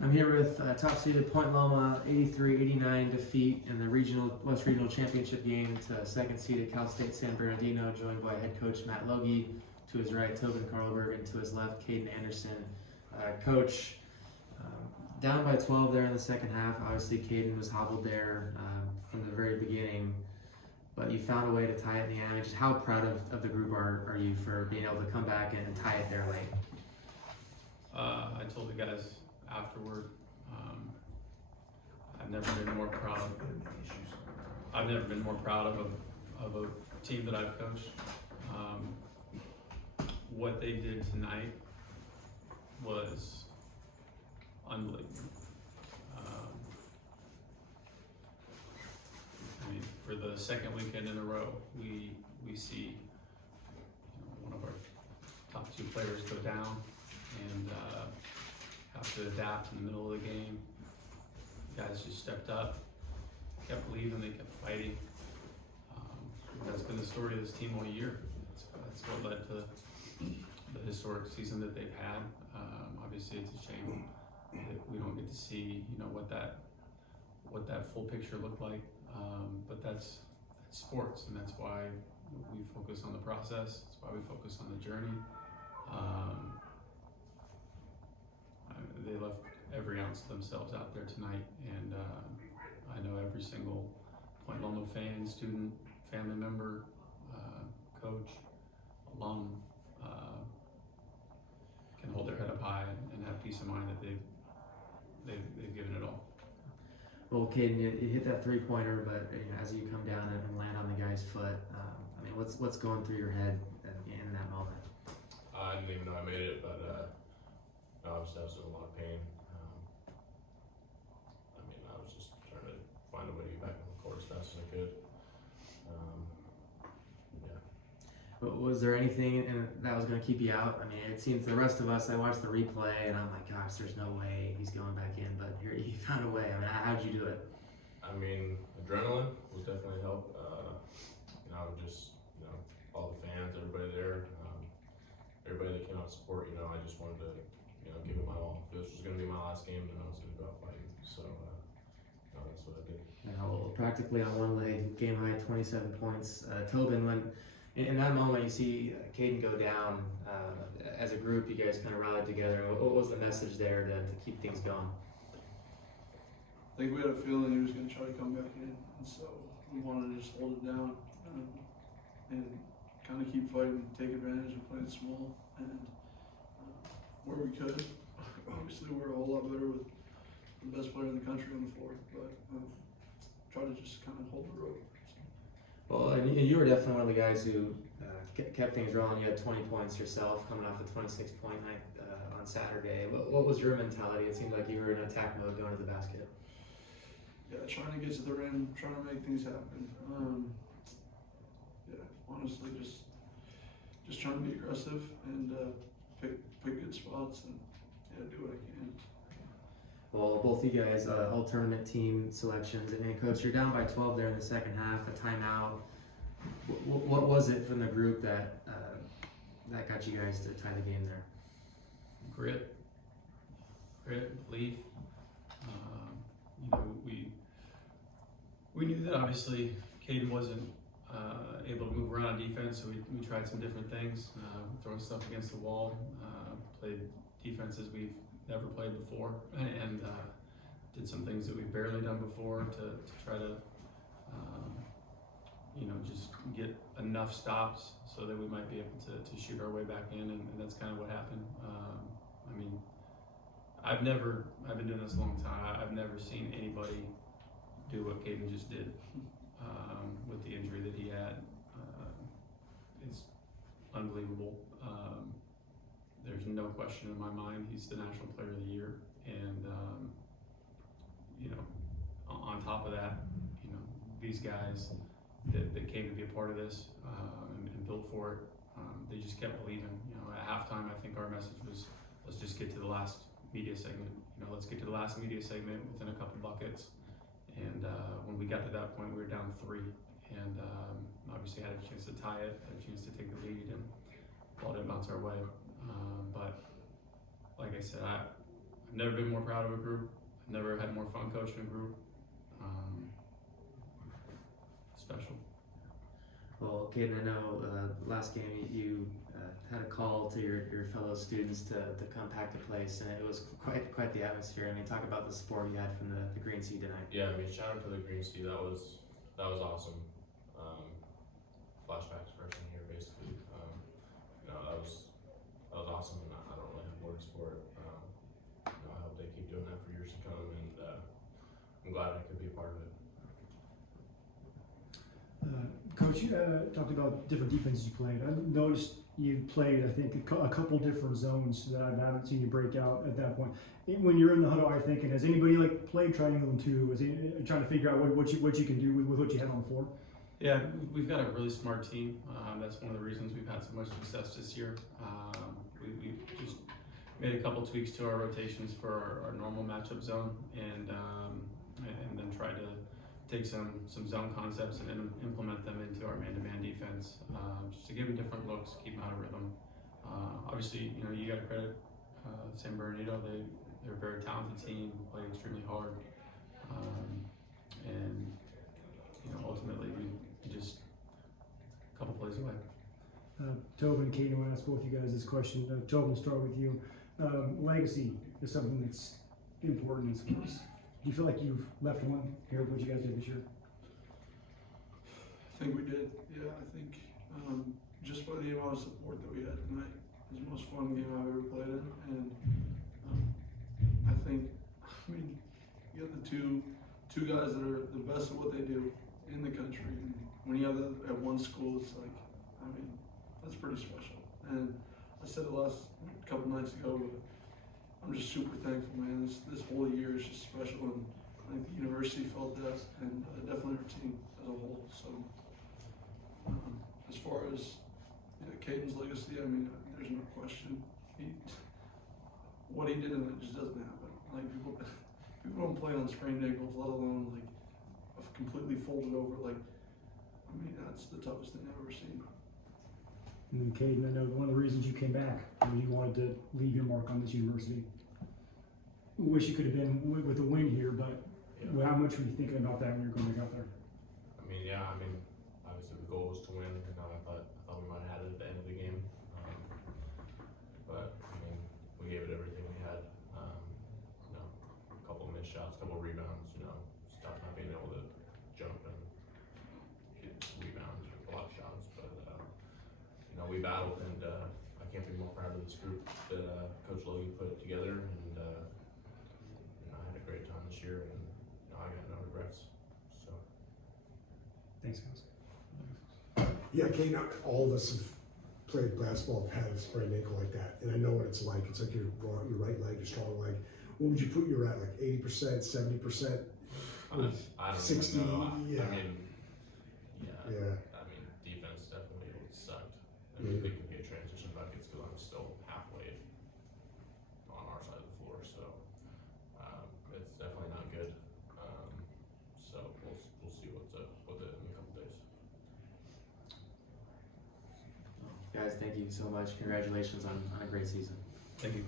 I'm here with top-seeded Point Loma, 83-89 defeat in the West Regional Championship game to second-seeded Cal State San Bernardino, joined by head coach Matt Logie. To his right, Tobin Carlberg, and to his left, Caden Anderson. Coach, down by 12 there in the second half. Obviously, Caden was hobbled there from the very beginning, but you found a way to tie it in the end. Just how proud of the group are you for being able to come back and tie it there late? I told the guys afterward, I've never been more proud of a team that I've coached. What they did tonight was unbelievable. I mean, for the second weekend in a row, we see one of our top two players go down and have to adapt in the middle of the game. The guys just stepped up, kept believing, they kept fighting. That's been the story of this team all year. That's what led to the historic season that they've had. Obviously, it's a shame that we don't get to see, what that full picture looked like. But that's sports, and that's why we focus on the process. That's why we focus on the journey. They left every ounce of themselves out there tonight, and I know every single Point Loma fan, student, family member, coach, alum can hold their head up high and have peace of mind that they've given it all. Well, Caden, you hit that three-pointer, but as you come down and land on the guy's foot, what's going through your head in that moment? I didn't even know I made it, but obviously I was in a lot of pain. I was just trying to find a way to get back on the court as fast as I could. But was there anything that was going to keep you out? It seemed to the rest of us, I watched the replay and I'm like, gosh, there's no way he's going back in, but here you found a way. How'd you do it? Adrenaline was definitely help. Just, all the fans, everybody there, everybody that came out to support, I just wanted to, give it my all. If this was going to be my last game, then I was going to go out fighting. So, that's what I did. Well, practically on one leg, game high 27 points. Tobin, when in that moment you see Caden go down, as a group, you guys kind of rallied together. What was the message there to keep things going? I think we had a feeling he was going to try to come back in, and so we wanted to just hold it down and kind of keep fighting, take advantage of playing small, and where we could. Obviously, we're a whole lot better with the best player in the country on the floor, but try to just kind of hold the rope. Well, and you were definitely one of the guys who kept things rolling. You had 20 points yourself, coming off a 26-point night on Saturday. What was your mentality? It seemed like you were in attack mode going to the basket. Yeah, trying to get to the rim, trying to make things happen. Honestly, just trying to be aggressive and pick good spots and do what I can. Well, both you guys, all tournament team selections, and coach, you're down by 12 there in the second half, a timeout. What was it from the group that got you guys to tie the game there? Grit, belief. We knew that obviously Caden wasn't able to move around on defense, so we tried some different things, throwing stuff against the wall, played defenses we've never played before, and did some things that we've barely done before to try to just get enough stops so that we might be able to shoot our way back in, and that's kind of what happened. I've been doing this a long time, I've never seen anybody do what Caden just did with the injury that he had. It's unbelievable. There's no question in my mind he's the National Player of the Year, and on top of that, these guys that came to be a part of this and built for it, they just kept believing. At halftime, I think our message was, let's just get to the last media segment. Let's get to the last media segment within a couple buckets. And when we got to that point, we were down 3, and obviously had a chance to tie it, had a chance to take the lead, and ball didn't bounce our way. But like I said, I've never been more proud of a group. I've never had more fun coaching a group. Special. Well, Caden, I know last game you had a call to your fellow students to come pack the place, and it was quite the atmosphere. I mean, talk about the support you had from the Green Sea tonight. Yeah, I mean, shout out to the Green Sea. That was awesome. Flashbacks freshman year, basically. That was awesome, and I don't really have words for it. I hope they keep doing that for years to come, and I'm glad I could be a part of it. Coach, you talked about different defenses you played. I noticed you played, I think, a couple different zones that I haven't seen you break out at that point. When you're in the huddle, I'm thinking, has anybody played triangle too? Was he trying to figure out what you can do with what you have on the floor? Yeah, we've got a really smart team. That's one of the reasons we've had so much success this year. We just made a couple tweaks to our rotations for our normal matchup zone, and then tried to take some zone concepts and implement them into our man-to-man defense, just to give them different looks, keep them out of rhythm. Obviously, you got to credit San Bernardino. They're a very talented team, play extremely hard, and ultimately we just a couple plays away. Tobin and Katie, I want to ask both you guys this question. Tobin, we'll start with you. Legacy is something that's important in sports. Do you feel like you've left one here with what you guys did this year? I think we did. Yeah, I think just by the amount of support that we had tonight, it was the most fun game I've ever played in, and I mean, you have the two guys that are the best at what they do in the country, and when you have that at one school, it's like, I mean, that's pretty special. And I said it a couple nights ago, but I'm just super thankful, man. This whole year is just special, and I think the university felt that, and definitely our team as a whole. So, as far as Caden's legacy, I mean, there's no question. What he did in it just doesn't happen. Like people don't play on sprained ankles, let alone completely folded over. I mean, that's the toughest thing I've ever seen. And then Caden, I know one of the reasons you came back was you wanted to leave your mark on this university. Wish you could have been with a win here, but how much were you thinking about that when you were going back out there? Obviously the goal was to win, and I thought we might have had it at the end of the game. But we gave it everything we had. A couple of missed shots, a couple of rebounds. It's tough not being able to jump and get rebounds or block shots, but we battled, and I can't be more proud of this group that Coach Logie put together, and I had a great time this year, and I got no regrets. So, Thanks, guys. Yeah, Kate, all of us have played basketball, have had a sprained ankle like that, and I know what it's like. It's like your right leg, your strong leg. What would you put your at, like 80%, 70%? I don't 60, even know. yeah. Yeah. Defense definitely sucked. It could be a transition buckets because I'm still halfway on our side of the floor, so it's definitely not good. So we'll see what's up with it in a couple days. Guys, thank you so much. Congratulations on a great season. Thank you.